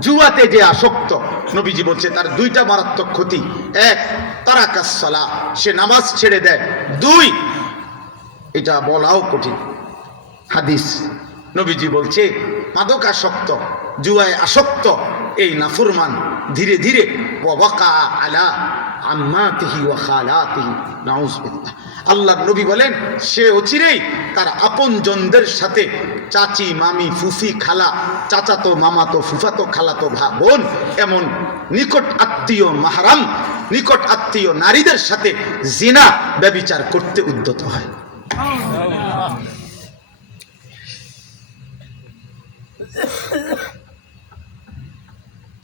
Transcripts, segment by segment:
জুয়াতে যে আসক্ত, নবীজি বলছে, তার দুইটা মারাত্মক ক্ষতি। এক তারা কাসলা সে নামাজ ছেড়ে দেয়। দুই, এটা বলাও কঠিন। হাদিস, নবীজি বলছে মাদক আসক্ত জুয়ায় আসক্ত, এই নাফরমান। ধীরে ধীরে ওয়াকা আলা আল্লাহ নবী বলেন, সে অচিরেই তার আপনজনদের সাথে চাচি, মামি, ফুফি, খালা, চাচাতো, মামাতো, ফুফাতো, খালাতো, ভা, বোন, এমন নিকট আত্মীয় মাহারাম, নিকট আত্মীয় নারীদের সাথে জিনা, ব্যবিচার করতে উদ্যত হয়।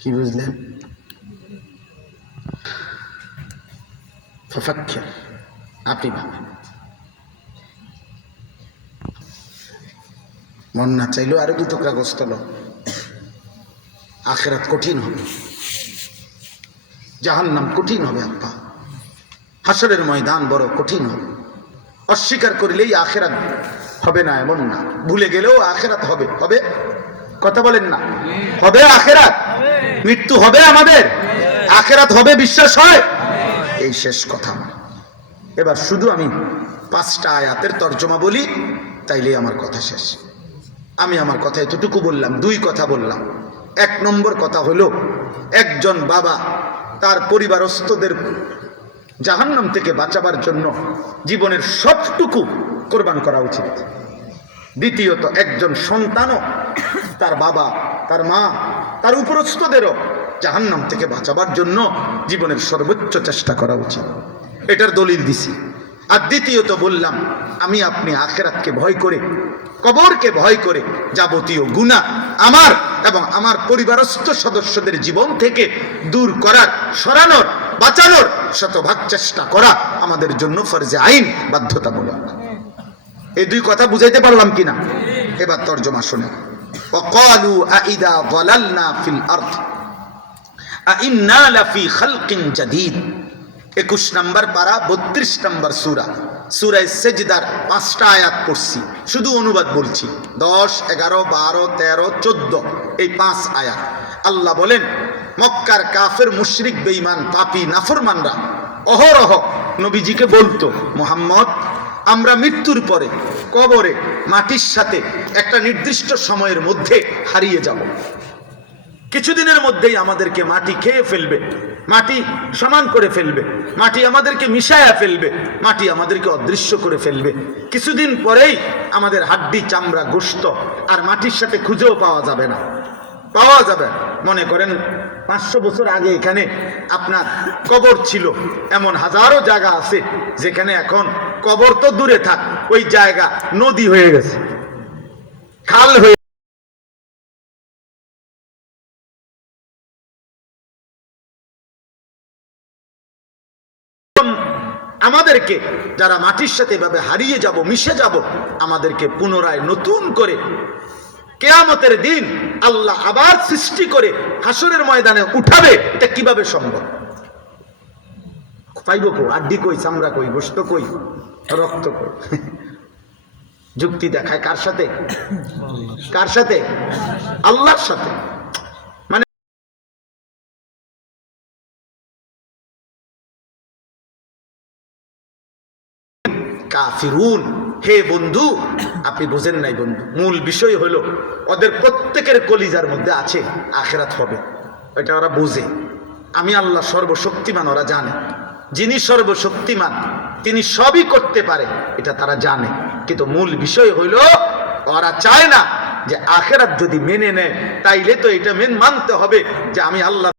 কি বুঝলেন আপনি ভাবেন মন না চাইলেও আরও দুটো কাগজ তোলো আখেরাত কঠিন হবে জাহান্নাম কঠিন হবে আব্বা হাসরের ময়দান বড় কঠিন হবে অস্বীকার করলেই আখেরাত হবে না এমন না ভুলে গেলেও আখেরাত হবে হবে কথা বলেন না। হবে আখেরাত। মৃত্যু হবে আমাদের। আখেরাত হবে, বিশ্বাস হয়? এই শেষ কথা। এবার শুধু আমি পাঁচটা আয়াতের তর্জমা বলি তাইলে আমার কথা শেষ। আমি আমার কথা এতটুকু বললাম, দুই কথা বললাম। এক নম্বর কথা হলো, একজন বাবা তার পরিবারস্থদের জাহান্নাম থেকে বাঁচাবার জন্য জীবনের সবটুকু কোরবান করা উচিত। দ্বিতীয়ত, একজন সন্তানও তার বাবা তার মা, তার উপরস্থদেরও জাহান্নাম থেকে বাঁচাবার জন্য জীবনের সর্বোচ্চ চেষ্টা করা উচিত। এটার দলিল দিছি। আর দ্বিতীয়ত বললাম, আমি আপনি আখেরাতকে ভয় করে, কবরকে ভয় করে যাবতীয় গুণা আমার এবং আমার পরিবারস্থ সদস্যদের জীবন থেকে দূর করার, সরানোর, বাঁচানোর শতভাগ চেষ্টা করা আমাদের জন্য ফরজে আইন বাধ্যতামূলক। এই দুই কথা বুঝাইতে পারলাম কিনা? এবার তর্জমা শুনে وقالوا أئذا ضللنا في الأرض أئنا لفي خلق جديد একুশ নম্বর পারা বত্রিশ নম্বর সুরা সুরায় সেজদার পাঁচটা আয়াত পড়ছি শুধু অনুবাদ বলছি দশ এগারো বারো তেরো চোদ্দ এই পাঁচ আয়াত আল্লাহ বলেন মক্কার কাফের মুশরিক বেঈমান পাপি নাফরমানরা অহরহ নবীজিকে বলতো মোহাম্মদ আমরা মৃত্যুর পরে কবরে মাটির সাথে একটা নির্দিষ্ট সময়ের মধ্যে হারিয়ে যাব। কিছুদিনের মধ্যেই আমাদেরকে মাটি খেয়ে ফেলবে, মাটি সমান করে ফেলবে, মাটি আমাদেরকে মিশায়া ফেলবে, মাটি আমাদেরকে অদৃশ্য করে ফেলবে। কিছুদিন পরেই আমাদের হাড্ডি, চামড়া, গোস্ত আর মাটির সাথে খুঁজেও পাওয়া যাবে না। পাওয়া যাবে মনে করেন, পাঁচশো বছর আগে এখানে আপনার কবর ছিল, এমন হাজারো জায়গা আছে যেখানে এখন কবর তো দূরে থাক, ওই জায়গা নদী হয়ে গেছে। খাল হয়ে আমাদেরকে, যারা মাটির সাথে এভাবে হারিয়ে যাব, মিশে যাব, আমাদেরকে পুনরায় নতুন করে কেয়ামতের দিন আল্লাহ আবার সৃষ্টি করে হাসরের ময়দানে উঠাবে। এটা কীভাবে সম্ভব? পাইব কো আড্ডি কই, চামড়া কই গোস্ত কই? রক্ত যুক্তি দেখায় কার সাথে? কার সাথে? আল্লাহর সাথে। মানে কাফিরুন, হে বন্ধু, আপনি বোঝেন নাই বন্ধু, মূল বিষয় হলো ওদের প্রত্যেকের কলিজার মধ্যে আছে, আখেরাত হবে। এটা ওরা বোঝে। আমি আল্লাহ সর্বশক্তিমান, ওরা জানে। যিনি সর্বশক্তিমান তিনি সবই করতে পারে, এটা তারা জানে। কিন্তু মূল বিষয় হইল, ওরা চায় না যে আখেরাত যদি মেনে নেয়, তাইলে তো এটা মেন মানতে হবে যে আমি আল্লাহ